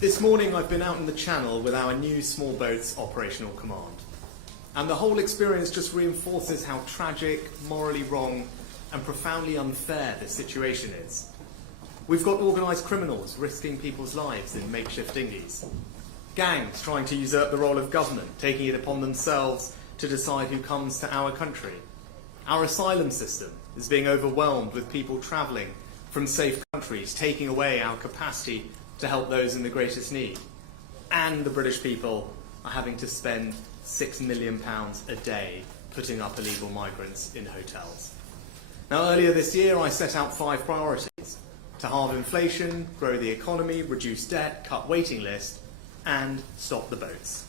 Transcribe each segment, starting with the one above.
This morning I've been out in the Channel with our new small boats operational command. And the whole experience just reinforces how tragic, morally wrong and profoundly unfair this situation is. We've got organised criminals risking people's lives in makeshift dinghies. Gangs trying to usurp the role of government, taking it upon themselves to decide who comes to our country. Our asylum system is being overwhelmed with people travelling from safe countries, taking away our capacity to help those in the greatest need. And the British people are having to spend £6 million a day putting up illegal migrants in hotels. Now, earlier this year, I set out 5 priorities: to halve inflation, grow the economy, reduce debt, cut waiting lists, and stop the boats.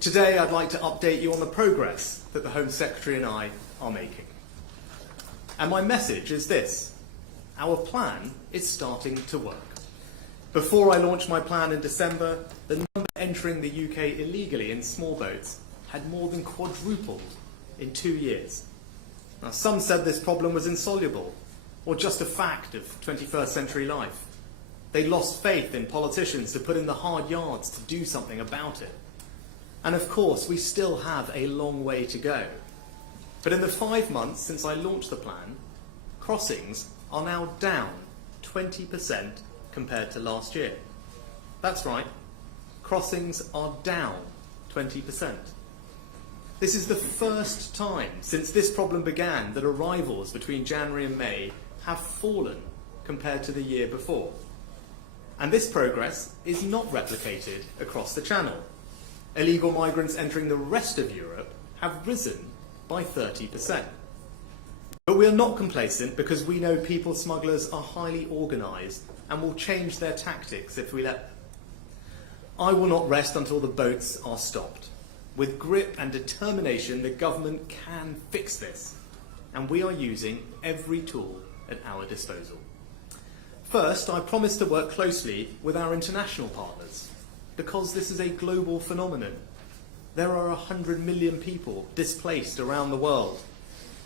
Today, I'd like to update you on the progress that the Home Secretary and I are making. And my message is this: our plan is starting to work. Before I launched my plan in December, the number entering the UK illegally in small boats had more than quadrupled in 2 years. Now, some said this problem was insoluble, or just a fact of 21st century life. They lost faith in politicians to put in the hard yards to do something about it. And of course, we still have a long way to go. But in the 5 months since I launched the plan, crossings are now down 20% compared to last year. That's right, crossings are down 20%. This is the first time since this problem began that arrivals between January and May have fallen compared to the year before. And this progress is not replicated across the Channel. Illegal migrants entering the rest of Europe have risen by 30%. But we are not complacent, because we know people smugglers are highly organised and will change their tactics if we let them. I will not rest until the boats are stopped. With grit and determination, the government can fix this, and we are using every tool at our disposal. First, I promise to work closely with our international partners, because this is a global phenomenon. There are 100 million people displaced around the world,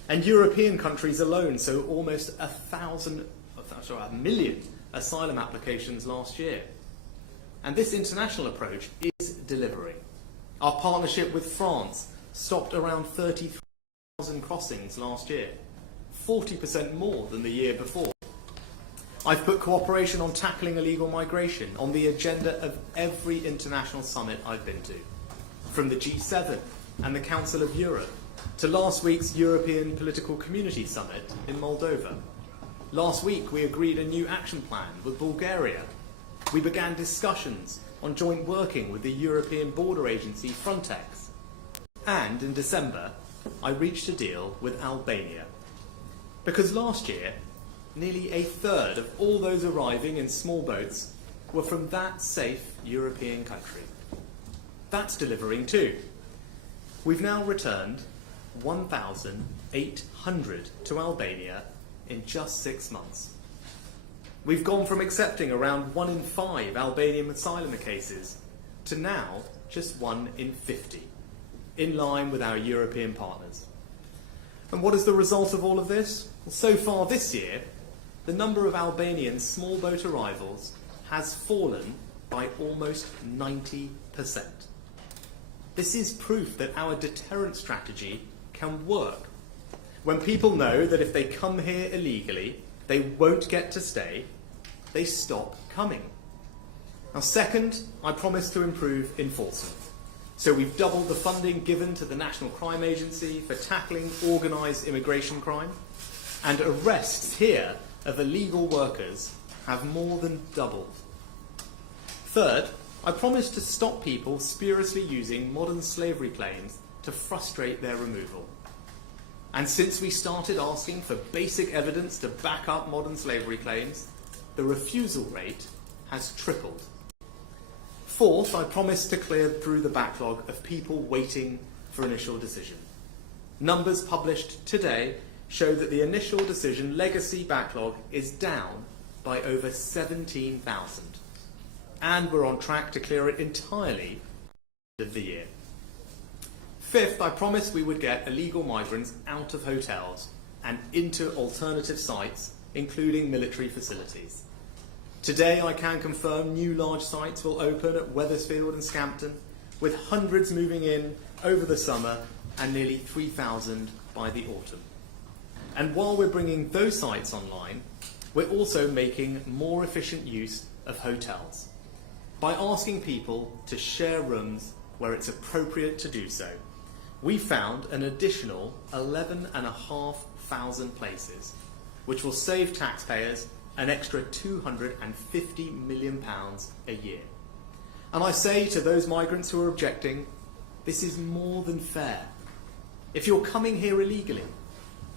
and European countries alone saw almost 1 million asylum applications last year. And this international approach is delivering. Our partnership with France stopped around 33,000 crossings last year, 40% more than the year before. I've put cooperation on tackling illegal migration on the agenda of every international summit I've been to, from the G7 and the Council of Europe to last week's European Political Community Summit in Moldova. Last week, we agreed a new action plan with Bulgaria. We began discussions on joint working with the European Border Agency Frontex. And in December, I reached a deal with Albania. Because last year, nearly a third of all those arriving in small boats were from that safe European country. That's delivering too. We've now returned 1,800 to Albania in just 6 months. We've gone from accepting around 1 in 5 Albanian asylum cases to now just 1 in 50, in line with our European partners. And what is the result of all of this? Well, so far this year, the number of Albanian small boat arrivals has fallen by almost 90%. This is proof that our deterrent strategy can work. When people know that if they come here illegally, they won't get to stay, they stop coming. Now, second, I promise to improve enforcement. So we've doubled the funding given to the National Crime Agency for tackling organised immigration crime, and arrests here of illegal workers have more than doubled. Third, I promise to stop people spuriously using modern slavery claims to frustrate their removal. And since we started asking for basic evidence to back up modern slavery claims, the refusal rate has tripled. Fourth, I promise to clear through the backlog of people waiting for initial decision. Numbers published today show that the initial decision legacy backlog is down by over 17,000. And we're on track to clear it entirely at the end of the year. Fifth, I promised we would get illegal migrants out of hotels and into alternative sites, including military facilities. Today I can confirm new large sites will open at Wethersfield and Scampton, with hundreds moving in over the summer and nearly 3,000 by the autumn. And while we're bringing those sites online, we're also making more efficient use of hotels by asking people to share rooms where it's appropriate to do so. We found an additional 11,500 places, which will save taxpayers an extra £250 million a year. And I say to those migrants who are objecting, this is more than fair. If you're coming here illegally,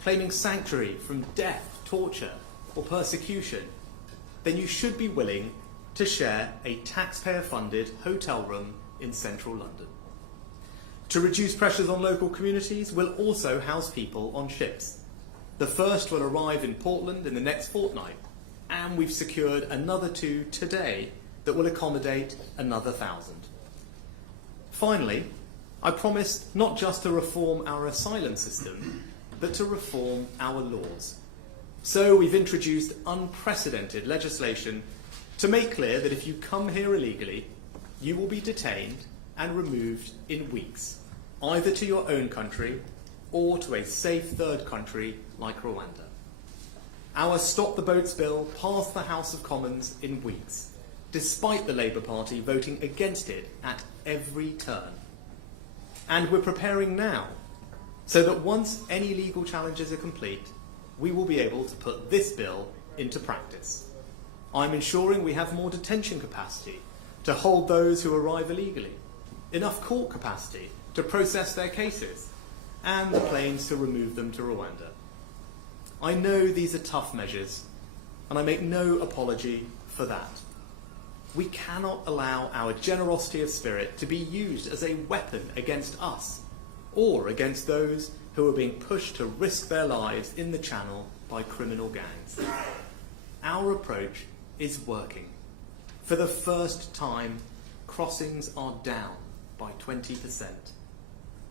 claiming sanctuary from death, torture, or persecution, then you should be willing to share a taxpayer-funded hotel room in central London. To reduce pressures on local communities, we'll also house people on ships. The first will arrive in Portland in the next fortnight, and we've secured another 2 today that will accommodate another 1,000. Finally, I promised not just to reform our asylum system, but to reform our laws. So we've introduced unprecedented legislation to make clear that if you come here illegally, you will be detained and removed in weeks, either to your own country or to a safe third country like Rwanda. Our Stop the Boats bill passed the House of Commons in weeks, despite the Labour Party voting against it at every turn. And we're preparing now, so that once any legal challenges are complete, we will be able to put this bill into practice. I'm ensuring we have more detention capacity to hold those who arrive illegally, enough court capacity to process their cases, and the planes to remove them to Rwanda. I know these are tough measures, and I make no apology for that. We cannot allow our generosity of spirit to be used as a weapon against us, or against those who are being pushed to risk their lives in the Channel by criminal gangs. Our approach is working. For the first time, crossings are down by 20%.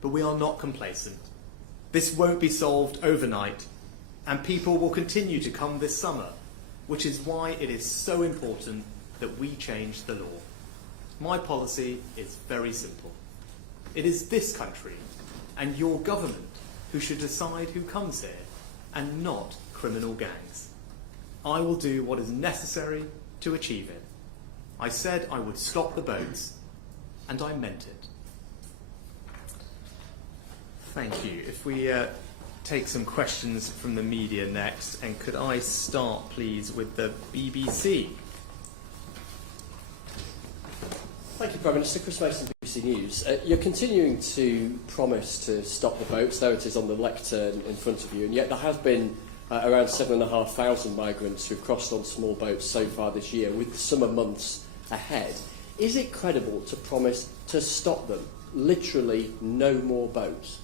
But we are not complacent. This won't be solved overnight, and people will continue to come this summer, which is why it is so important that we change the law. My policy is very simple. It is this country and your government who should decide who comes here, and not criminal gangs. I will do what is necessary to achieve it. I said I would stop the boats, and I meant it. Thank you. If we take some questions from the media next, and could I start, please, with the BBC? Thank you, Prime Minister. Chris Mason, BBC News. You're continuing to promise to stop the boats. There it is on the lectern in front of you, and yet there has been around 7,500 migrants who've crossed on small boats so far this year, with the summer months ahead. Is it credible to promise to stop them? Literally no more boats?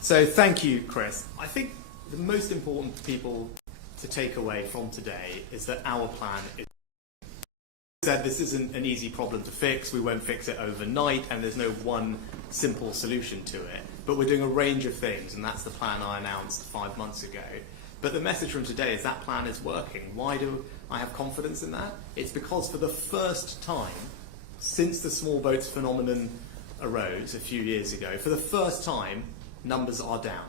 So thank you, Chris. I think the most important people to take away from today is that our plan is said this isn't an easy problem to fix. We won't fix it overnight, and there's no one simple solution to it. But we're doing a range of things, and that's the plan I announced 5 months ago. But the message from today is that plan is working. Why do I have confidence in that? It's because for the first time since the small boats phenomenon arose a few years ago, for the first time, numbers are down.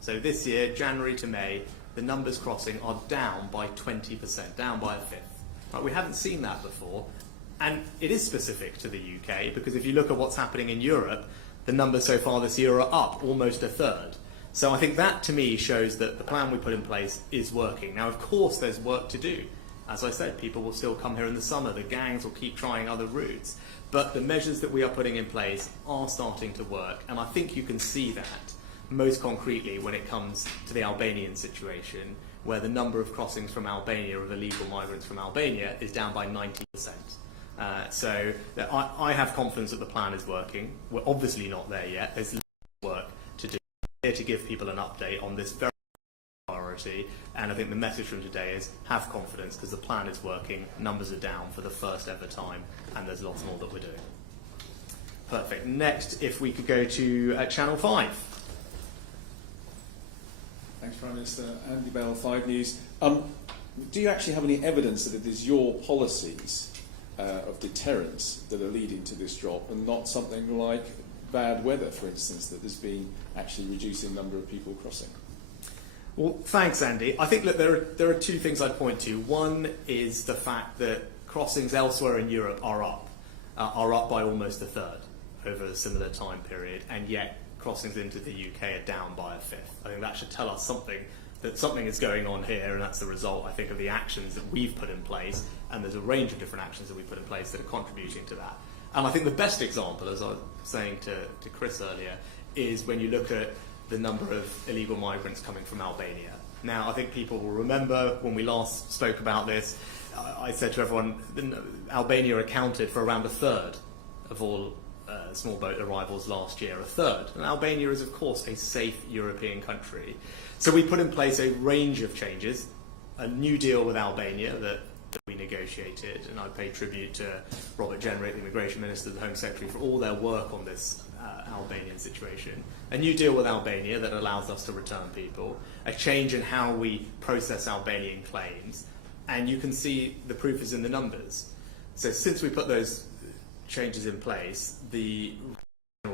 So this year, January to May, the numbers crossing are down by 20%, down by a fifth. Right, we haven't seen that before, and it is specific to the UK, because if you look at what's happening in Europe, the numbers so far this year are up almost a third. So I think that, to me, shows that the plan we put in place is working. Now, of course, there's work to do. As I said, people will still come here in the summer. The gangs will keep trying other routes. But the measures that we are putting in place are starting to work, and I think you can see that most concretely when it comes to the Albanian situation, where the number of crossings from Albania, of illegal migrants from Albania, is down by 90%. So I have confidence that the plan is working. We're obviously not there yet. There's work to do. Here to give people an update on this very priority, and I think the message from today is have confidence, because the plan is working, numbers are down for the first ever time, and there's lots more that we're doing. Perfect. Next, if we could go to Channel 5. Thanks, Prime Minister. Andy Bell, 5 News. Do you actually have any evidence that it is your policies of deterrence that are leading to this drop, and not something like bad weather, for instance, that has been actually reducing the number of people crossing? Well, thanks, Andy. I think that there are two things I'd point to. One is the fact that crossings elsewhere in Europe are up by almost a third over a similar time period, and yet crossings into the UK are down by a fifth. I think that should tell us that something is going on here, and that's the result, I think, of the actions that we've put in place, and there's a range of different actions that we've put in place that are contributing to that. And I think the best example, as I was saying to Chris earlier, is when you look at the number of illegal migrants coming from Albania. Now, I think people will remember when we last spoke about this, I said to everyone, Albania accounted for around a third of all small boat arrivals last year, a third. And Albania is, of course, a safe European country. So we put in place a range of changes, a new deal with Albania that we negotiated, and I pay tribute to Robert Jenrick, the Immigration Minister, the Home Secretary, for all their work on this Albanian situation. A new deal with Albania that allows us to return people, a change in how we process Albanian claims, and you can see the proof is in the numbers. So since we put those changes in place, the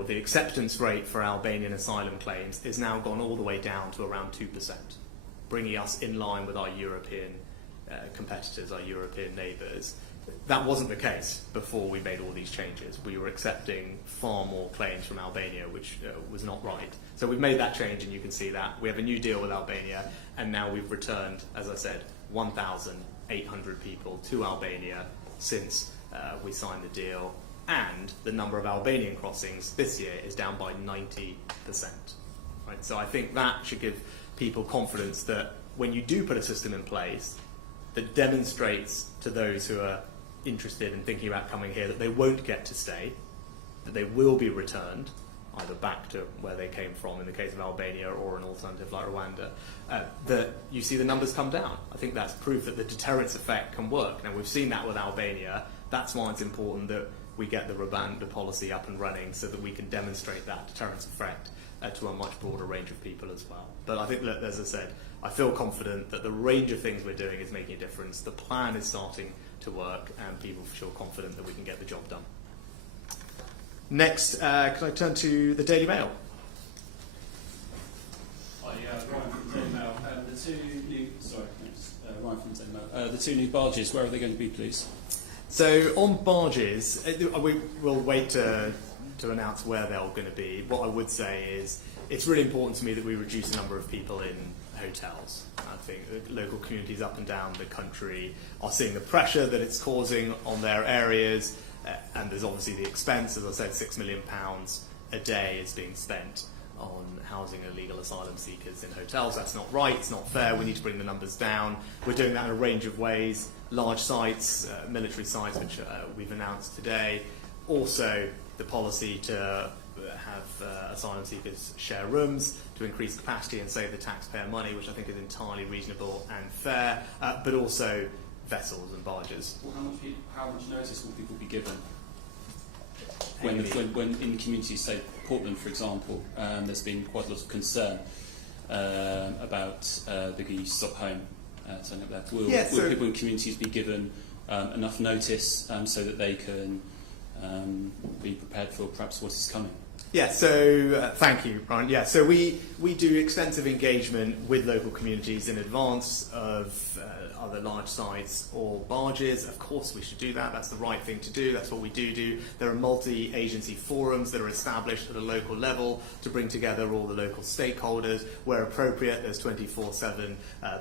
acceptance rate for Albanian asylum claims is now gone all the way down to around 2%, bringing us in line with our European competitors, our European neighbours. That wasn't the case before we made all these changes. We were accepting far more claims from Albania, which was not right. So we've made that change, and you can see that. We have a new deal with Albania, and now we've returned, as I said, 1,800 people to Albania since we signed the deal, and the number of Albanian crossings this year is down by 90%. Right? So I think that should give people confidence that when you do put a system in place that demonstrates to those who are interested in thinking about coming here that they won't get to stay, that they will be returned, either back to where they came from in the case of Albania or an alternative like Rwanda, that you see the numbers come down. I think that's proof that the deterrence effect can work. Now, we've seen that with Albania. That's why it's important that we get the Rwanda policy up and running so that we can demonstrate that deterrence effect to a much broader range of people as well. But I think, look, as I said, I feel confident that the range of things we're doing is making a difference. The plan is starting to work, and people feel confident that we can get the job done. Next, can I turn to the Daily Mail? Hi, Ryan from the Daily Mail. Ryan from the Daily Mail. The two new barges, where are they going to be, please? So on barges, we will wait to announce where they're going to be. What I would say is it's really important to me that we reduce the number of people in hotels. I think local communities up and down the country are seeing the pressure that it's causing on their areas, and there's obviously the expense. As I said, £6 million a day is being spent on housing illegal asylum seekers in hotels. That's not right, it's not fair, we need to bring the numbers down. We're doing that in a range of ways. Large sites, military sites, which we've announced today. Also, the policy to have asylum seekers share rooms to increase capacity and save the taxpayer money, which I think is entirely reasonable and fair, but also vessels and barges. Well, how much notice will people be given? When in communities, say Portland, for example, there's been quite a lot of concern about the stop home turning up there. Will people in communities be given enough notice so that they can be prepared for perhaps what is coming? Yeah, so thank you, Brian. Yeah, so we do extensive engagement with local communities in advance of other large sites or barges. Of course we should do that. That's the right thing to do. That's what we do. There are multi-agency forums that are established at a local level to bring together all the local stakeholders. Where appropriate, there's 24/7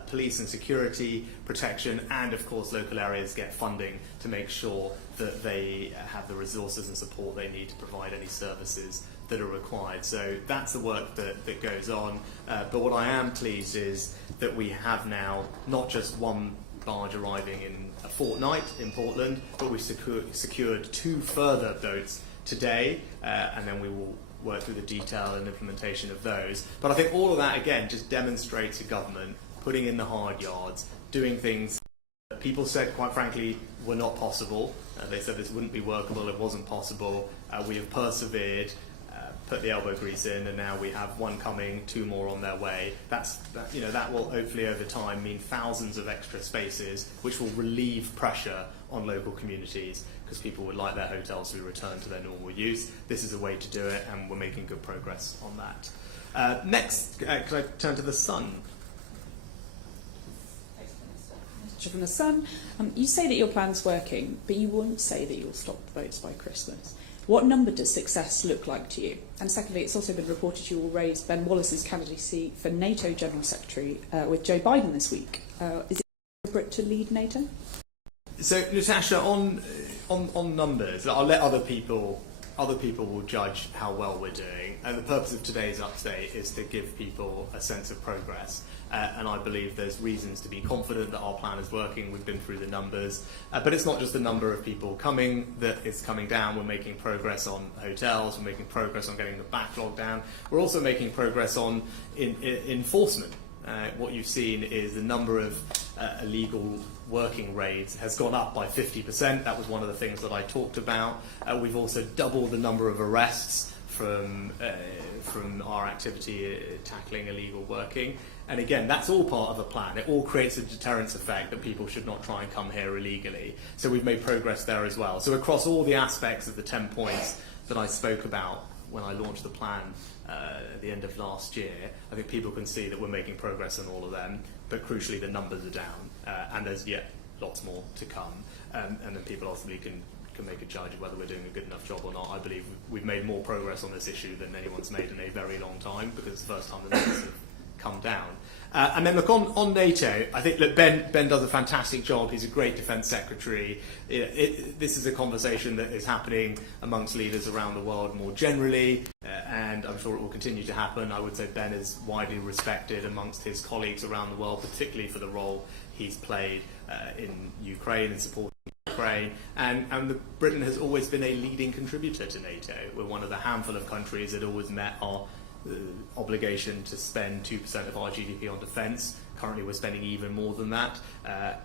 police and security protection, and of course local areas get funding to make sure that they have the resources and support they need to provide any services that are required. So that's the work that goes on. But what I am pleased is that we have now not just one barge arriving in a fortnight in Portland, but we've secured 2 further boats today, and then we will work through the detail and implementation of those. But I think all of that, again, just demonstrates a government putting in the hard yards, doing things that people said, quite frankly, were not possible. They said this wouldn't be workable, it wasn't possible. We have persevered. put the elbow grease in, and now we have one coming, 2 more on their way. That will hopefully over time mean thousands of extra spaces, which will relieve pressure on local communities, because people would like their hotels to return to their normal use. This is a way to do it, and we're making good progress on that. Next, could I turn to the Sun? From the Sun, you say that your plan's working, but you won't say that you'll stop the votes by Christmas. What number does success look like to you? And secondly, it's also been reported you will raise Ben Wallace's candidacy for NATO General Secretary with Joe Biden this week. Is it appropriate to lead NATO? So, Natasha, on numbers, I'll let other people will judge how well we're doing. And the purpose of today's update is to give people a sense of progress. And I believe there's reasons to be confident that our plan is working. We've been through the numbers. But it's not just the number of people coming that is coming down. We're making progress on hotels. We're making progress on getting the backlog down. We're also making progress on enforcement. What you've seen is the number of illegal working raids has gone up by 50%. That was one of the things that I talked about. We've also doubled the number of arrests from our activity tackling illegal working. And again, that's all part of a plan. It all creates a deterrence effect that people should not try and come here illegally. So we've made progress there as well. So across all the aspects of the 10 points that I spoke about when I launched the plan at the end of last year, I think people can see that we're making progress on all of them, but crucially the numbers are down, and there's yet lots more to come. And then people ultimately can make a judge of whether we're doing a good enough job or not. I believe we've made more progress on this issue than anyone's made in a very long time, because it's the first time the numbers have come down. And then look, on NATO, I think that Ben does a fantastic job. He's a great defence secretary. This is a conversation that is happening amongst leaders around the world more generally, and I'm sure it will continue to happen. I would say Ben is widely respected amongst his colleagues around the world, particularly for the role he's played in Ukraine and supporting Ukraine. And Britain has always been a leading contributor to NATO. We're one of the handful of countries that always met our obligation to spend 2% of our GDP on defence. Currently we're spending even more than that,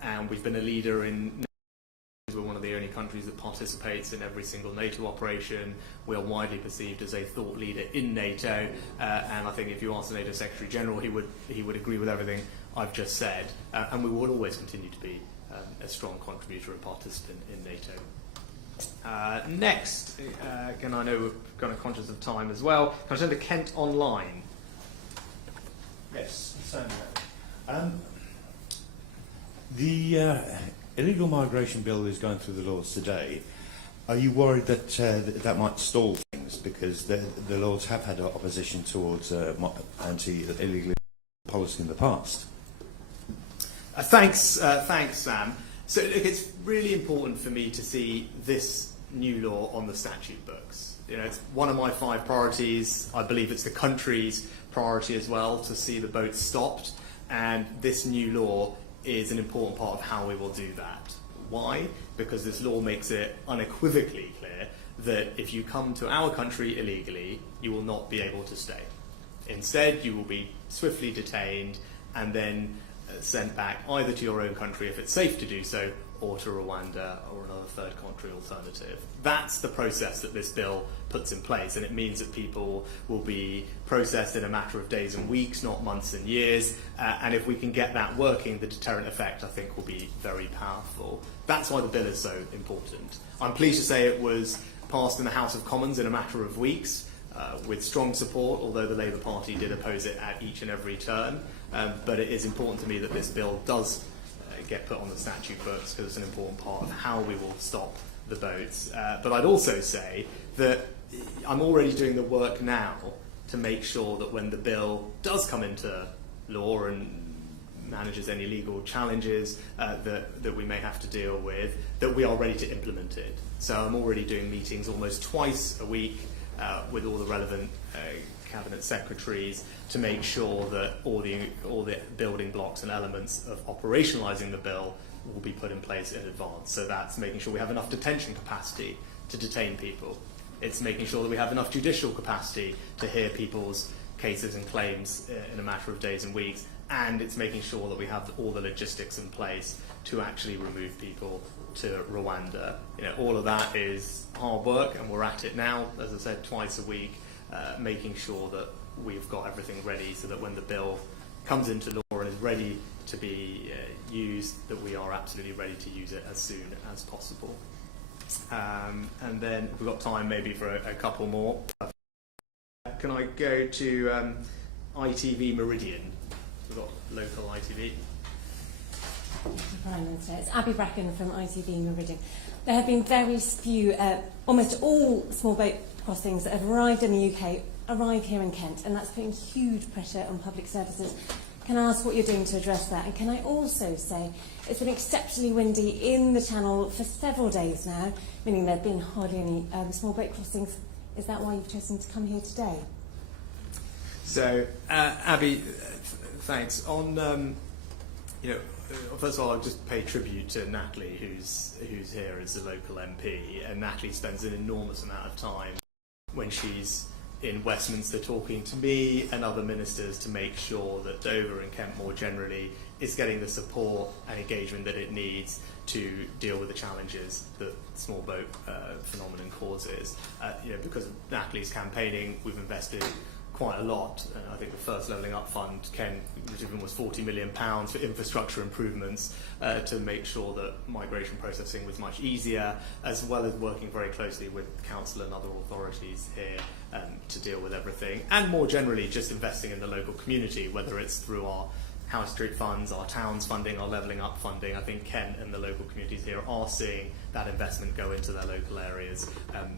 and we've been a leader in. We're one of the only countries that participates in every single NATO operation. We are widely perceived as a thought leader in NATO, and I think if you ask the NATO Secretary General, he would agree with everything I've just said, and we will always continue to be a strong contributor and participant in NATO. Next, again, I know we're kind of conscious of time as well. Can I turn to Kent Online? Yes, Samuel. The illegal migration bill is going through the Lords today. Are you worried that that might stall things, because the Lords have had opposition towards anti-illegal policy in the past? Thanks, Sam. So look, it's really important for me to see this new law on the statute books. It's one of my 5 priorities. I believe it's the country's priority as well to see the boats stopped, and this new law is an important part of how we will do that. Why? Because this law makes it unequivocally clear that if you come to our country illegally, you will not be able to stay. Instead, you will be swiftly detained and then sent back either to your own country if it's safe to do so, or to Rwanda or another third country alternative. That's the process that this bill puts in place, and it means that people will be processed in a matter of days and weeks, not months and years, and if we can get that working, the deterrent effect, I think, will be very powerful. That's why the bill is so important. I'm pleased to say it was passed in the House of Commons in a matter of weeks, with strong support, although the Labour Party did oppose it at each and every turn. But it is important to me that this bill does get put on the statute books, because it's an important part of how we will stop the boats. But I'd also say that I'm already doing the work now to make sure that when the bill does come into law and manages any legal challenges that we may have to deal with, that we are ready to implement it. So I'm already doing meetings almost twice a week with all the relevant cabinet secretaries to make sure that all the building blocks and elements of operationalising the bill will be put in place in advance. So that's making sure we have enough detention capacity to detain people. It's making sure that we have enough judicial capacity to hear people's cases and claims in a matter of days and weeks. And it's making sure that we have all the logistics in place to actually remove people to Rwanda. All of that is hard work, and we're at it now, as I said, twice a week. making sure that we've got everything ready so that when the bill comes into law and is ready to be used, that we are absolutely ready to use it as soon as possible. And then we've got time maybe for a couple more. Can I go to ITV Meridian? We've got local ITV. Prime Minister. It's Abby Bracken from ITV Meridian. There have been very few, almost all small boat crossings that have arrived in the UK arrive here in Kent, and that's putting huge pressure on public services. Can I ask what you're doing to address that? And can I also say it's been exceptionally windy in the Channel for several days now, meaning there have been hardly any small boat crossings. Is that why you've chosen to come here today? So, Abby, thanks. On, first of all, I'll just pay tribute to Natalie, who's here as a local MP, and Natalie spends an enormous amount of time when she's in Westminster talking to me and other ministers to make sure that Dover and Kent more generally is getting the support and engagement that it needs to deal with the challenges that small boat phenomenon causes. Because of Natalie's campaigning, we've invested quite a lot. I think the first Levelling Up Fund, Ken, was £40 million for infrastructure improvements to make sure that migration processing was much easier, as well as working very closely with council and other authorities here to deal with everything. And more generally, just investing in the local community, whether it's through our House Street funds, our towns funding, our Levelling Up funding. I think Kent and the local communities here are seeing that investment go into their local areas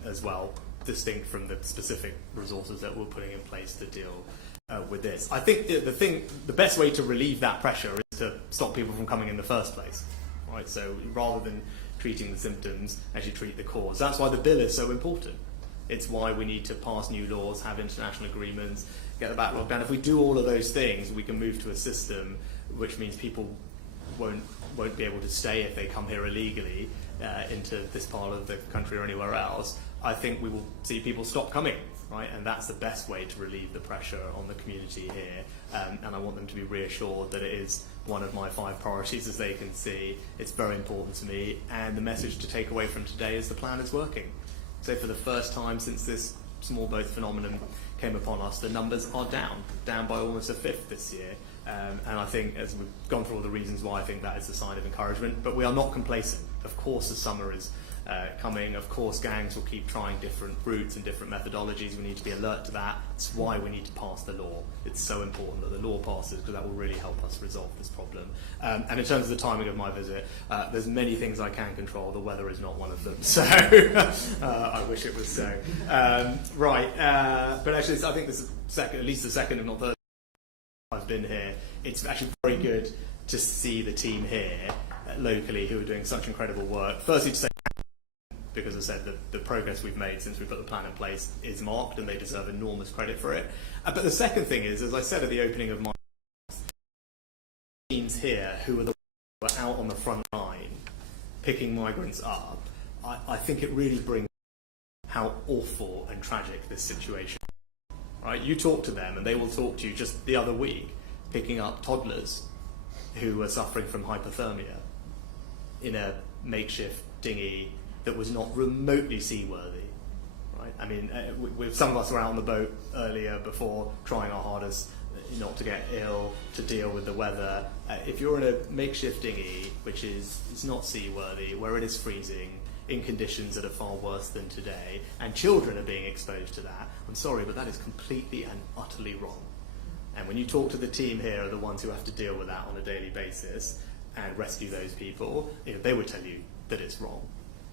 as well, distinct from the specific resources that we're putting in place to deal with this. I think the best way to relieve that pressure is to stop people from coming in the first place, right? So rather than treating the symptoms, actually treat the cause. That's why the bill is so important. It's why we need to pass new laws, have international agreements, get the backlog down. If we do all of those things, we can move to a system which means people won't be able to stay if they come here illegally into this part of the country or anywhere else. I think we will see people stop coming, right? And that's the best way to relieve the pressure on the community here. And I want them to be reassured that it is one of my 5 priorities, as they can see. It's very important to me. And the message to take away from today is the plan is working. So for the first time since this small boat phenomenon came upon us, the numbers are down by almost a fifth this year. And I think, as we've gone through all the reasons why, I think that is a sign of encouragement. But we are not complacent. Of course, the summer is coming. Of course, gangs will keep trying different routes and different methodologies. We need to be alert to that. It's why we need to pass the law. It's so important that the law passes, because that will really help us resolve this problem. And in terms of the timing of my visit, there's many things I can control. The weather is not one of them. So I wish it was so. But actually, I think this is at least the second, if not third, I've been here. It's actually very good to see the team here locally who are doing such incredible work. Firstly, to say, because as I said, the progress we've made since we put the plan in place is marked, and they deserve enormous credit for it. But the second thing is, as I said at the opening of my teams here, who are the ones who are out on the front line picking migrants up, I think it really brings how awful and tragic this situation is. Right? You talk to them, and they will talk to you. Just the other week, picking up toddlers who were suffering from hypothermia in a makeshift dinghy that was not remotely seaworthy, right? I mean, some of us were out on the boat earlier before, trying our hardest not to get ill, to deal with the weather. If you're in a makeshift dinghy, which is not seaworthy, where it is freezing, in conditions that are far worse than today, and children are being exposed to that, I'm sorry, but that is completely and utterly wrong. And when you talk to the team here, are the ones who have to deal with that on a daily basis and rescue those people, they would tell you that it's wrong.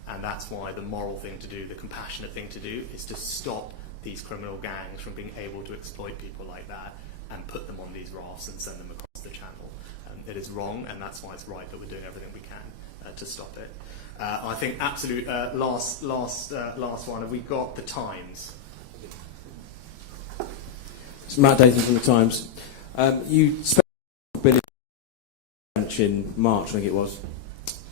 And that's why the moral thing to do, the compassionate thing to do, is to stop these criminal gangs from being able to exploit people like that and put them on these rafts and send them across the channel. It is wrong, and that's why it's right that we're doing everything we can to stop it. I think absolute last one. Have we got the Times? It's Matt Dathan from the Times. You spent $1 billion in March, I think it was.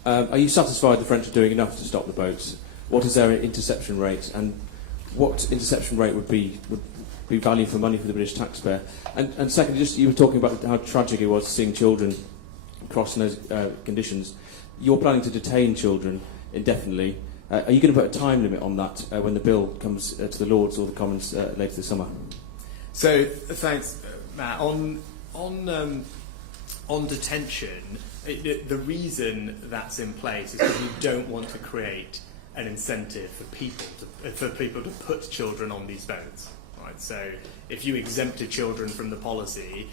Are you satisfied the French are doing enough to stop the boats? What is their interception rate, and what interception rate would be value for money for the British taxpayer? And secondly, just you were talking about how tragic it was seeing children cross in those conditions. You're planning to detain children indefinitely. Are you going to put a time limit on that when the bill comes to the Lords or the Commons later this summer? So thanks, Matt. On detention, the reason that's in place is because we don't want to create an incentive for people to put children on these boats. Right? So if you exempted children from the policy,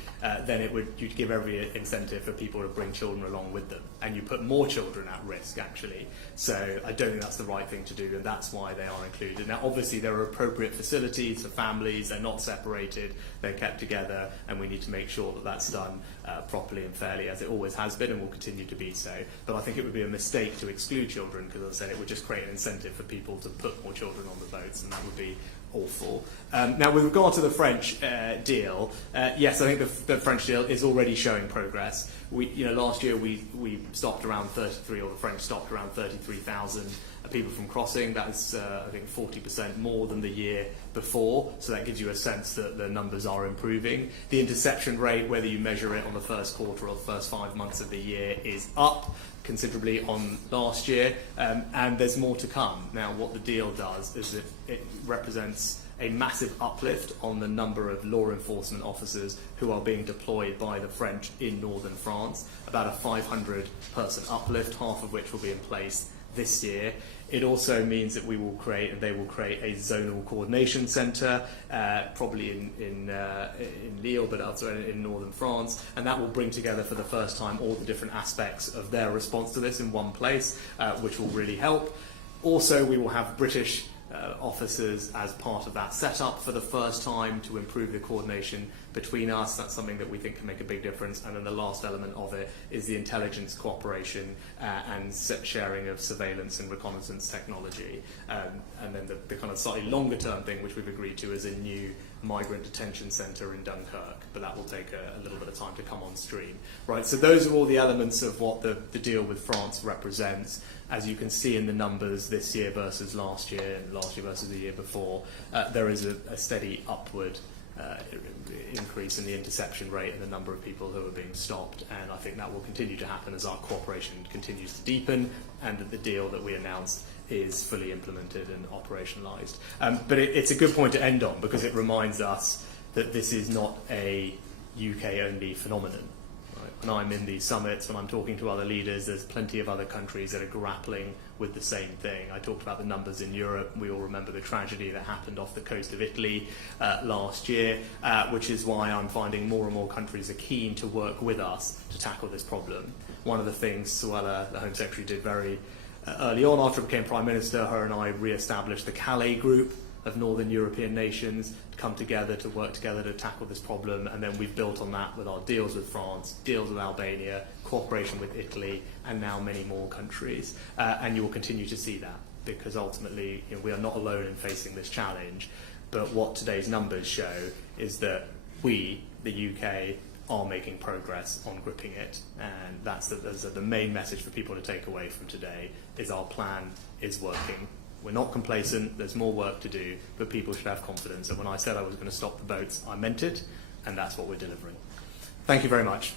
then you'd give every incentive for people to bring children along with them, and you put more children at risk, actually. So I don't think that's the right thing to do, and that's why they are included. Now, obviously, there are appropriate facilities for families. They're not separated. They're kept together, and we need to make sure that that's done properly and fairly, as it always has been and will continue to be so. But I think it would be a mistake to exclude children, because, as I said, it would just create an incentive for people to put more children on the boats, and that would be awful. Now, with regard to the French deal, yes, I think the French deal is already showing progress. Last year we stopped around 33, or the French stopped around 33,000 people from crossing. That's, I think, 40% more than the year before. So that gives you a sense that the numbers are improving. The interception rate, whether you measure it on the first quarter or the first 5 months of the year, is up considerably on last year, and there's more to come. Now, what the deal does is that it represents a massive uplift on the number of law enforcement officers who are being deployed by the French in northern France, about a 500-person uplift, half of which will be in place this year. It also means that they will create a zonal coordination centre, probably in Lille, but also in northern France, and that will bring together for the first time all the different aspects of their response to this in one place, which will really help. Also, we will have British officers as part of that setup for the first time to improve the coordination between us. That's something that we think can make a big difference. And then the last element of it is the intelligence cooperation and sharing of surveillance and reconnaissance technology. And then the kind of slightly longer term thing, which we've agreed to, is a new migrant detention centre in Dunkirk, but that will take a little bit of time to come on stream. Right, so those are all the elements of what the deal with France represents. As you can see in the numbers this year versus last year, and last year versus the year before, there is a steady upward increase in the interception rate and the number of people who are being stopped, and I think that will continue to happen as our cooperation continues to deepen and that the deal that we announced is fully implemented and operationalised. But it's a good point to end on, because it reminds us that this is not a UK-only phenomenon. When I'm in these summits, when I'm talking to other leaders, there's plenty of other countries that are grappling with the same thing. I talked about the numbers in Europe. We all remember the tragedy that happened off the coast of Italy last year, which is why I'm finding more and more countries are keen to work with us to tackle this problem. One of the things Suella, the Home Secretary, did very early on after I became Prime Minister, her and I re-established the Calais Group of Northern European nations to come together, to work together to tackle this problem, and then we've built on that with our deals with France, deals with Albania, cooperation with Italy, and now many more countries. And you will continue to see that, because ultimately we are not alone in facing this challenge. But what today's numbers show is that we, the UK, are making progress on gripping it, and that's the main message for people to take away from today, is our plan is working. We're not complacent, there's more work to do, but people should have confidence that when I said I was going to stop the boats, I meant it, and that's what we're delivering. Thank you very much.